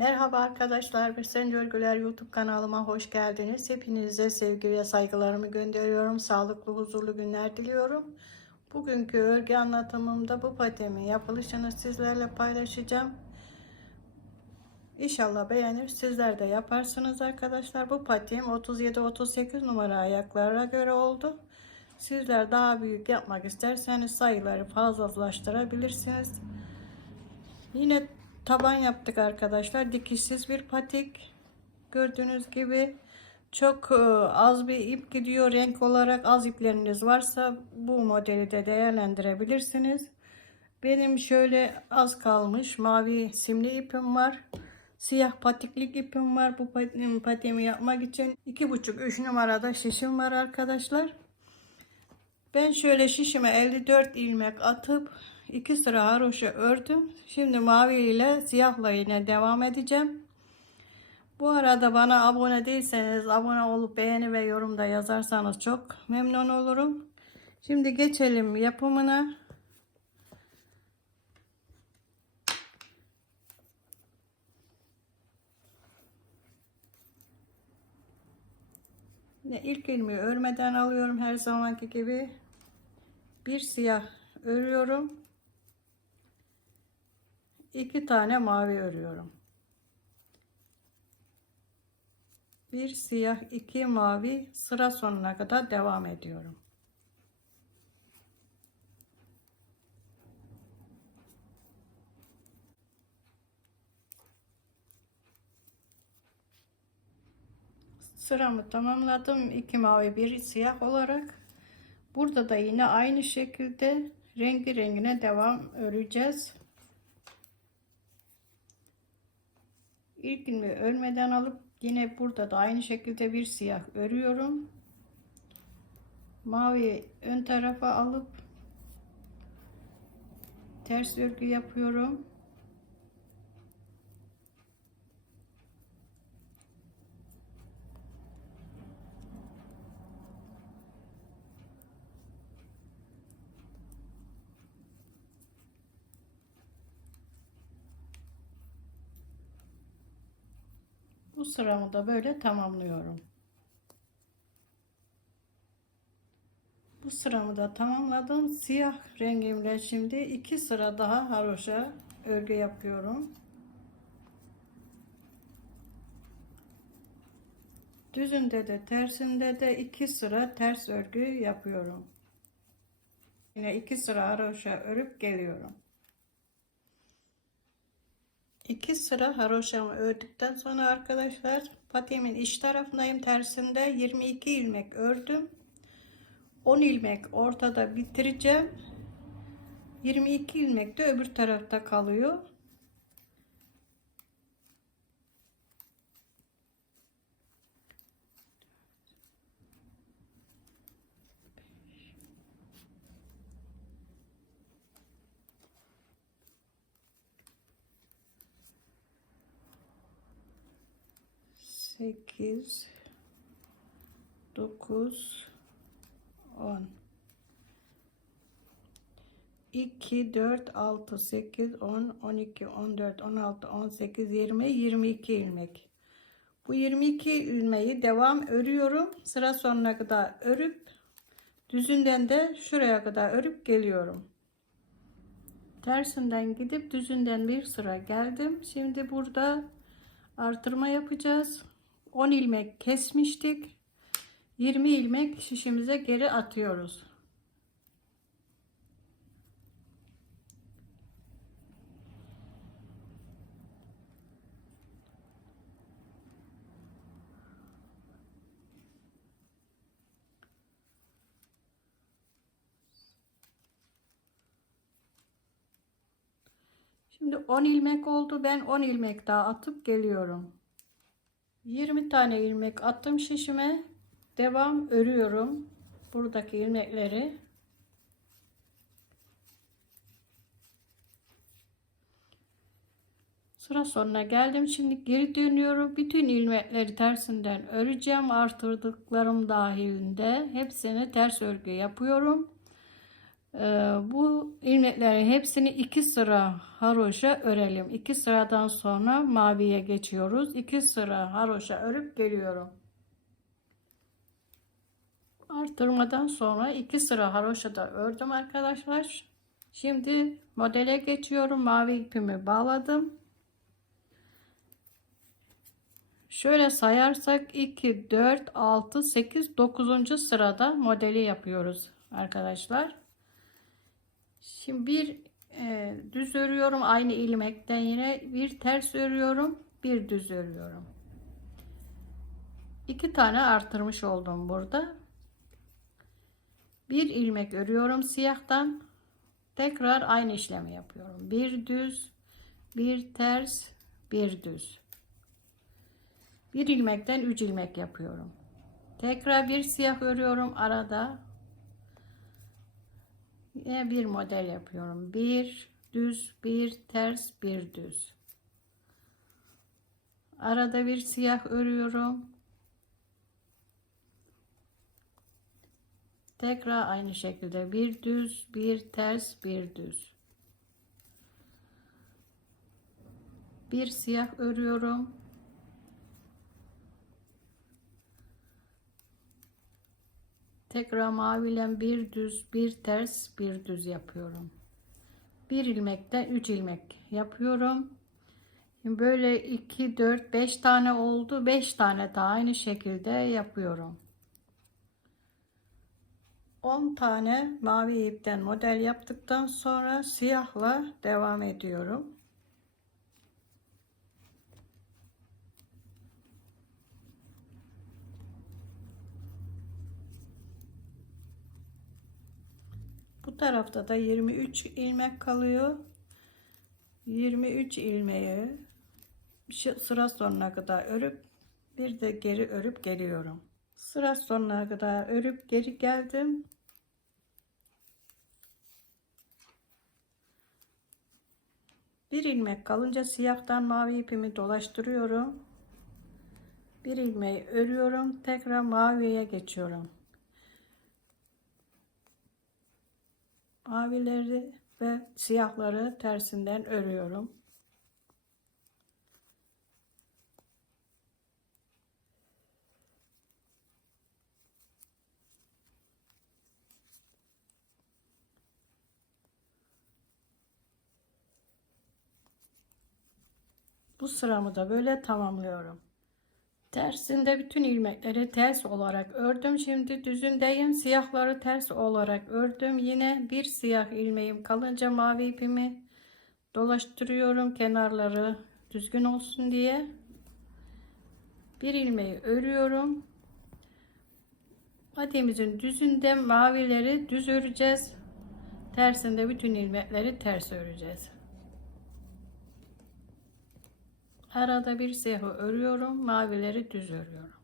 Merhaba arkadaşlar, bir Sen Örgüler YouTube kanalıma hoş geldiniz. Hepinize sevgi ve saygılarımı gönderiyorum. Sağlıklı, huzurlu günler diliyorum. Bugünkü örgü anlatımımda bu patiğimin yapılışını sizlerle paylaşacağım. İnşallah beğenir, sizler de yaparsınız arkadaşlar. Bu patiğim 37-38 numara ayaklara göre oldu. Sizler daha büyük yapmak isterseniz sayıları fazlalaştırabilirsiniz. Yine taban yaptık arkadaşlar. Dikişsiz bir patik. Gördüğünüz gibi çok e, az bir ip gidiyor. Renk olarak az ipleriniz varsa bu modeli de değerlendirebilirsiniz. Benim şöyle az kalmış mavi simli ipim var. Siyah patiklik ipim var. Bu pat- patiğimi yapmak için 2,5-3 numarada şişim var arkadaşlar. Ben şöyle şişime 54 ilmek atıp iki sıra haroşa ördüm. Şimdi mavi ile siyahla yine devam edeceğim. Bu arada bana abone değilseniz abone olup beğeni ve yorumda yazarsanız çok memnun olurum. Şimdi geçelim yapımına. Yine ilk ilmeği örmeden alıyorum her zamanki gibi. Bir siyah örüyorum. İki tane mavi örüyorum. Bir siyah, iki mavi sıra sonuna kadar devam ediyorum. Sıramı tamamladım. iki mavi, bir siyah olarak. Burada da yine aynı şekilde rengi rengine devam öreceğiz. İlk ilmeği örmeden alıp yine burada da aynı şekilde bir siyah örüyorum. Mavi ön tarafa alıp ters örgü yapıyorum. Bu sıramı da böyle tamamlıyorum. Bu sıramı da tamamladım. Siyah rengimle şimdi iki sıra daha haroşa örgü yapıyorum. Düzünde de tersinde de iki sıra ters örgü yapıyorum. Yine iki sıra haroşa örüp geliyorum. İki sıra haroşamı ördükten sonra arkadaşlar patiğimin iç tarafındayım tersinde 22 ilmek ördüm. 10 ilmek ortada bitireceğim. 22 ilmek de öbür tarafta kalıyor sekiz dokuz on. İki dört altı sekiz on on iki on dört on altı on sekiz yirmi yirmi iki ilmek. Bu 22 ilmeği devam örüyorum. Sıra sonuna kadar örüp düzünden de şuraya kadar örüp geliyorum. Tersinden gidip düzünden bir sıra geldim. Şimdi burada artırma yapacağız 10 ilmek kesmiştik 20 ilmek şişimize geri atıyoruz Şimdi 10 ilmek oldu. Ben 10 ilmek daha atıp geliyorum. 20 tane ilmek attım şişime. Devam örüyorum. Buradaki ilmekleri. Sıra sonuna geldim. Şimdi geri dönüyorum. Bütün ilmekleri tersinden öreceğim. Artırdıklarım dahilinde hepsini ters örgü yapıyorum. Ee, bu ilmeklerin hepsini iki sıra haroşa örelim. İki sıradan sonra maviye geçiyoruz. İki sıra haroşa örüp geliyorum. Artırmadan sonra iki sıra haroşa da ördüm arkadaşlar. Şimdi modele geçiyorum. Mavi ipimi bağladım. Şöyle sayarsak 2, 4, 6, 8, 9. sırada modeli yapıyoruz arkadaşlar. Şimdi bir e, düz örüyorum aynı ilmekten yine bir ters örüyorum bir düz örüyorum. İki tane artırmış oldum burada. Bir ilmek örüyorum siyahtan. Tekrar aynı işlemi yapıyorum. Bir düz, bir ters, bir düz. Bir ilmekten üç ilmek yapıyorum. Tekrar bir siyah örüyorum arada. Bir model yapıyorum. Bir düz, bir ters, bir düz. Arada bir siyah örüyorum. Tekrar aynı şekilde bir düz, bir ters, bir düz. Bir siyah örüyorum. Tekrar maviyle bir düz, bir ters, bir düz yapıyorum. Bir ilmekten 3 ilmek yapıyorum. Şimdi böyle 2, 4, 5 tane oldu. 5 tane daha aynı şekilde yapıyorum. 10 tane mavi ipten model yaptıktan sonra siyahla devam ediyorum. Tarafta da 23 ilmek kalıyor. 23 ilmeği sıra sonuna kadar örüp bir de geri örüp geliyorum. Sıra sonuna kadar örüp geri geldim. Bir ilmek kalınca siyahtan mavi ipimi dolaştırıyorum. Bir ilmeği örüyorum. Tekrar maviye geçiyorum. Mavileri ve siyahları tersinden örüyorum. Bu sıramı da böyle tamamlıyorum. Tersinde bütün ilmekleri ters olarak ördüm. Şimdi düzündeyim. Siyahları ters olarak ördüm. Yine bir siyah ilmeğim kalınca mavi ipimi dolaştırıyorum kenarları düzgün olsun diye. Bir ilmeği örüyorum. Patiğimizin düzünde mavileri düz öreceğiz. Tersinde bütün ilmekleri ters öreceğiz. Arada bir siyahı örüyorum. Mavileri düz örüyorum.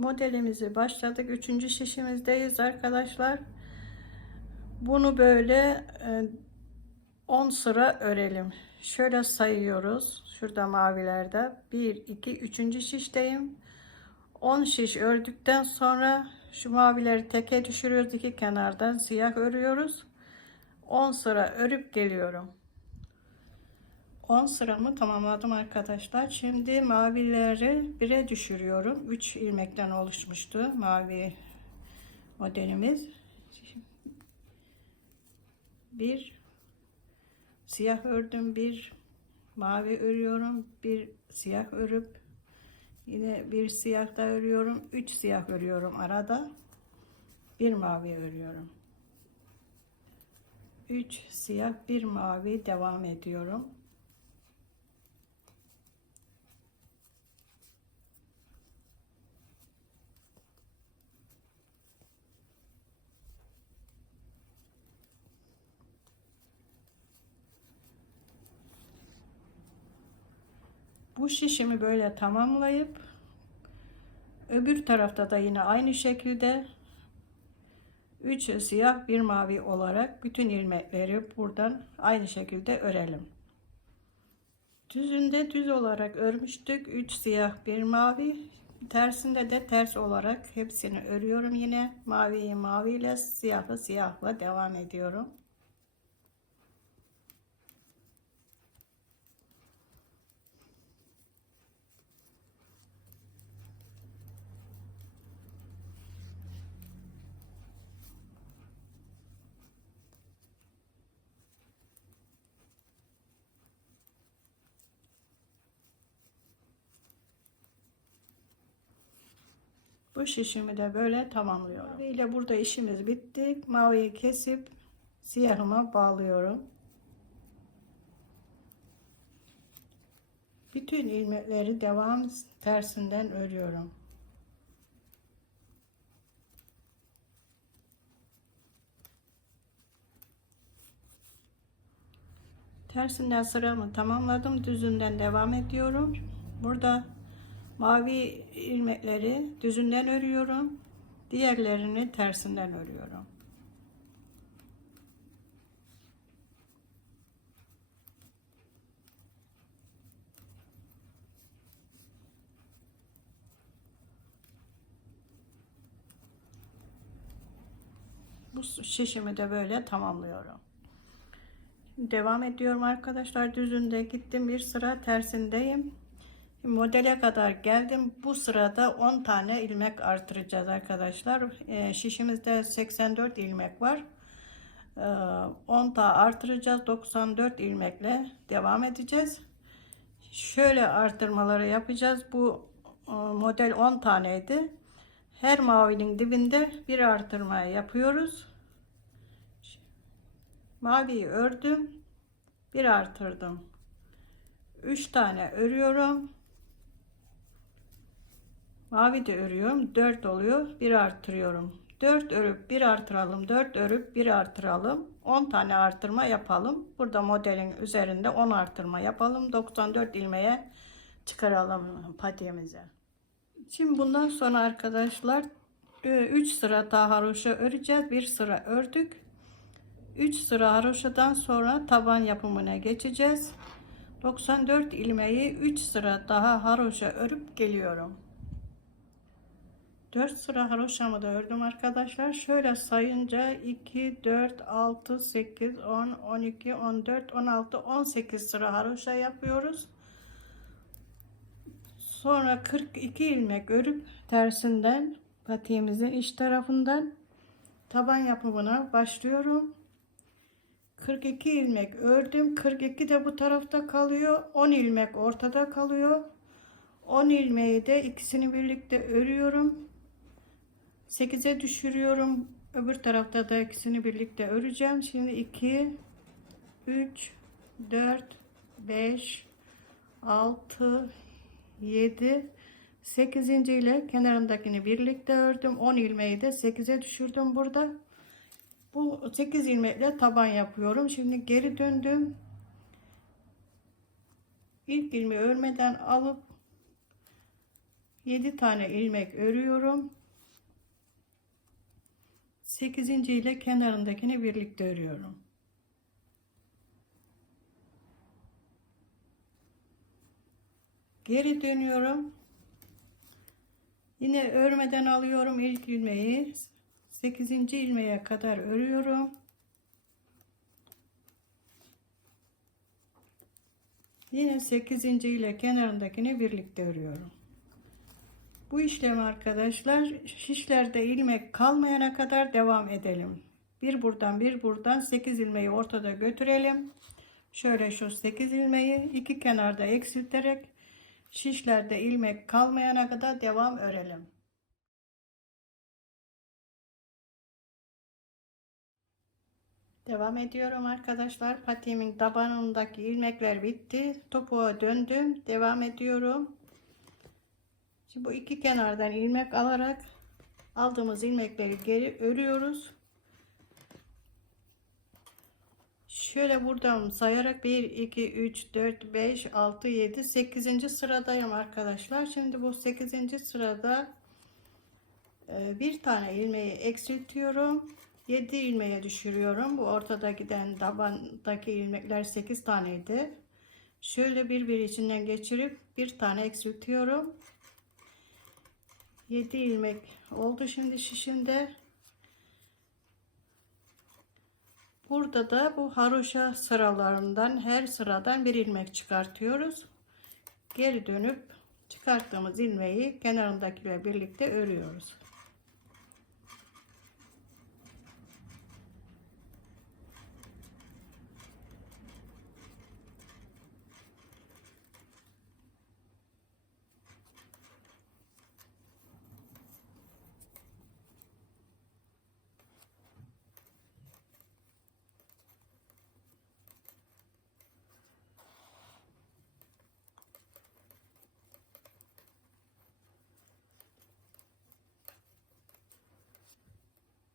Modelimizi başladık. Üçüncü şişimizdeyiz arkadaşlar. Bunu böyle 10 e, sıra örelim. Şöyle sayıyoruz. Şurada mavilerde 1 2 3. şişteyim. 10 şiş ördükten sonra şu mavileri teke düşürüyoruz. iki kenardan siyah örüyoruz. 10 sıra örüp geliyorum. 10 sıramı tamamladım arkadaşlar. Şimdi mavileri 1'e düşürüyorum. 3 ilmekten oluşmuştu mavi modelimiz. Bir siyah ördüm, bir mavi örüyorum, bir siyah örüp yine bir siyah da örüyorum, 3 siyah örüyorum arada. Bir mavi örüyorum. 3 siyah bir mavi devam ediyorum. Bu şişimi böyle tamamlayıp öbür tarafta da yine aynı şekilde 3 siyah bir mavi olarak bütün ilmekleri buradan aynı şekilde örelim. Düzünde düz olarak örmüştük. 3 siyah bir mavi. Tersinde de ters olarak hepsini örüyorum yine. Maviyi maviyle siyahı siyahla devam ediyorum. Bu şişimi de böyle tamamlıyorum. Mavi ile burada işimiz bitti. Maviyi kesip siyahıma bağlıyorum. Bütün ilmekleri devam tersinden örüyorum. Tersinden sıramı tamamladım. Düzünden devam ediyorum. Burada mavi ilmekleri düzünden örüyorum. Diğerlerini tersinden örüyorum. Bu şişimi de böyle tamamlıyorum. Devam ediyorum arkadaşlar. Düzünde gittim bir sıra tersindeyim. Modele kadar geldim. Bu sırada 10 tane ilmek artıracağız arkadaşlar. E, şişimizde 84 ilmek var. E, 10 daha artıracağız. 94 ilmekle devam edeceğiz. Şöyle artırmaları yapacağız. Bu e, model 10 taneydi. Her mavinin dibinde bir artırma yapıyoruz. Maviyi ördüm. Bir artırdım. 3 tane örüyorum. Mavi de örüyorum. 4 oluyor. 1 artırıyorum. 4 örüp 1 artıralım. 4 örüp 1 artıralım. 10 tane artırma yapalım. Burada modelin üzerinde 10 artırma yapalım. 94 ilmeğe çıkaralım patiğimize. Şimdi bundan sonra arkadaşlar 3 sıra daha haroşa öreceğiz. 1 sıra ördük. 3 sıra haroşadan sonra taban yapımına geçeceğiz. 94 ilmeği 3 sıra daha haroşa örüp geliyorum. 4 sıra haroşamı da ördüm arkadaşlar. Şöyle sayınca 2, 4, 6, 8, 10, 12, 14, 16, 18 sıra haroşa yapıyoruz. Sonra 42 ilmek örüp tersinden patiğimizin iç tarafından taban yapımına başlıyorum. 42 ilmek ördüm. 42 de bu tarafta kalıyor. 10 ilmek ortada kalıyor. 10 ilmeği de ikisini birlikte örüyorum. 8'e düşürüyorum. Öbür tarafta da ikisini birlikte öreceğim. Şimdi 2 3 4 5 6 7 8. ile kenarındakini birlikte ördüm. 10 ilmeği de 8'e düşürdüm burada. Bu 8 ilmekle taban yapıyorum. Şimdi geri döndüm. İlk ilmeği örmeden alıp 7 tane ilmek örüyorum. 8. ile kenarındakini birlikte örüyorum. Geri dönüyorum. Yine örmeden alıyorum ilk ilmeği. 8. ilmeğe kadar örüyorum. Yine 8. ile kenarındakini birlikte örüyorum. Bu işlemi arkadaşlar şişlerde ilmek kalmayana kadar devam edelim. Bir buradan bir buradan 8 ilmeği ortada götürelim. Şöyle şu 8 ilmeği iki kenarda eksilterek şişlerde ilmek kalmayana kadar devam örelim. Devam ediyorum arkadaşlar. Patiğimin tabanındaki ilmekler bitti. Topuğa döndüm. Devam ediyorum. Şimdi bu iki kenardan ilmek alarak aldığımız ilmekleri geri örüyoruz. Şöyle buradan sayarak 1, 2, 3, 4, 5, 6, 7, 8. sıradayım arkadaşlar. Şimdi bu 8. sırada e, bir tane ilmeği eksiltiyorum. 7 ilmeğe düşürüyorum. Bu ortada giden tabandaki ilmekler 8 taneydi. Şöyle bir bir içinden geçirip bir tane eksiltiyorum. 7 ilmek oldu şimdi şişimde. Burada da bu haroşa sıralarından her sıradan bir ilmek çıkartıyoruz. Geri dönüp çıkarttığımız ilmeği kenarındakiyle birlikte örüyoruz.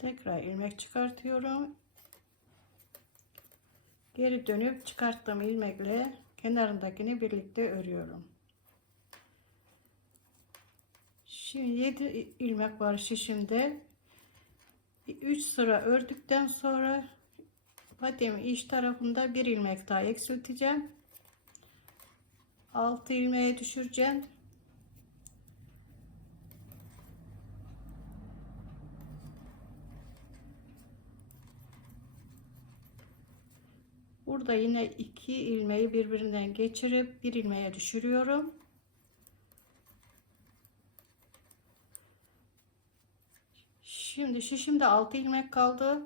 Tekrar ilmek çıkartıyorum. Geri dönüp çıkarttığım ilmekle kenarındakini birlikte örüyorum. Şimdi 7 ilmek var şişimde. 3 sıra ördükten sonra patiğimin iç tarafında bir ilmek daha eksilteceğim. 6 ilmeğe düşüreceğim. Burada yine iki ilmeği birbirinden geçirip bir ilmeğe düşürüyorum. Şimdi şişimde 6 ilmek kaldı.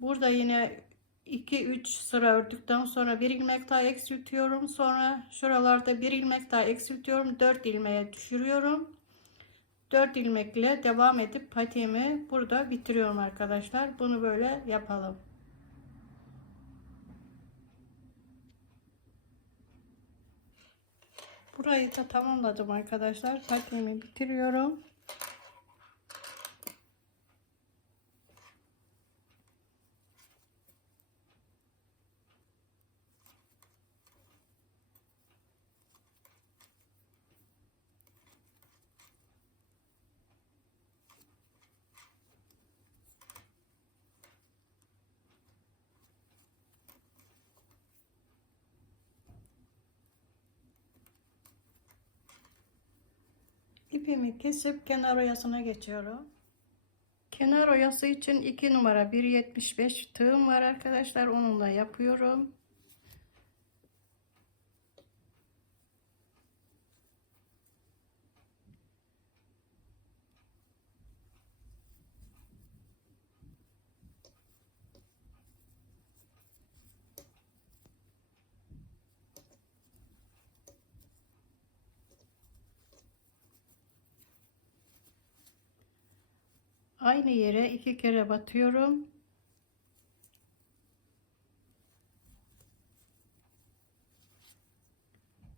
Burada yine 2 3 sıra ördükten sonra bir ilmek daha eksiltiyorum. Sonra şuralarda bir ilmek daha eksiltiyorum. 4 ilmeğe düşürüyorum. 4 ilmekle devam edip patiğimi burada bitiriyorum arkadaşlar. Bunu böyle yapalım. Burayı da tamamladım arkadaşlar. Patiğimi bitiriyorum. İpimi kesip kenar oyasına geçiyorum. Kenar oyası için 2 numara 1.75 tığım var arkadaşlar. Onunla yapıyorum. Aynı yere iki kere batıyorum.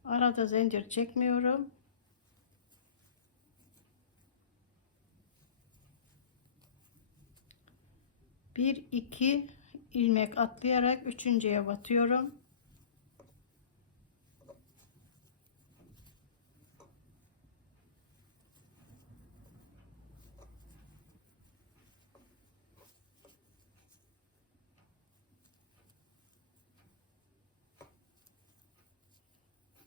Arada zincir çekmiyorum. Bir iki ilmek atlayarak üçüncüye batıyorum.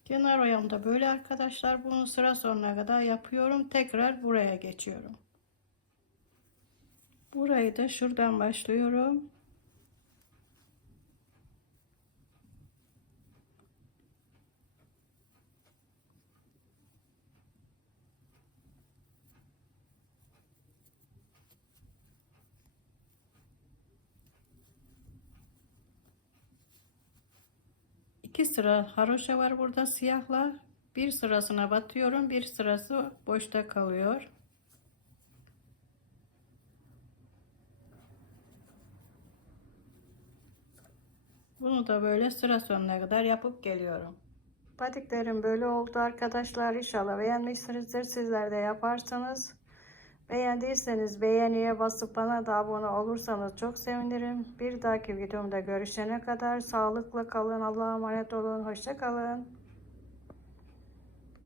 Kenar oyamda böyle arkadaşlar. Bunu sıra sonuna kadar yapıyorum. Tekrar buraya geçiyorum. Burayı da şuradan başlıyorum. İki sıra haroşa var burada siyahla. Bir sırasına batıyorum. Bir sırası boşta kalıyor. Bunu da böyle sıra sonuna kadar yapıp geliyorum. Patiklerim böyle oldu arkadaşlar. İnşallah beğenmişsinizdir. Sizler de yaparsanız. Beğendiyseniz beğeniye basıp bana da abone olursanız çok sevinirim. Bir dahaki videomda görüşene kadar sağlıkla kalın. Allah'a emanet olun. Hoşça kalın.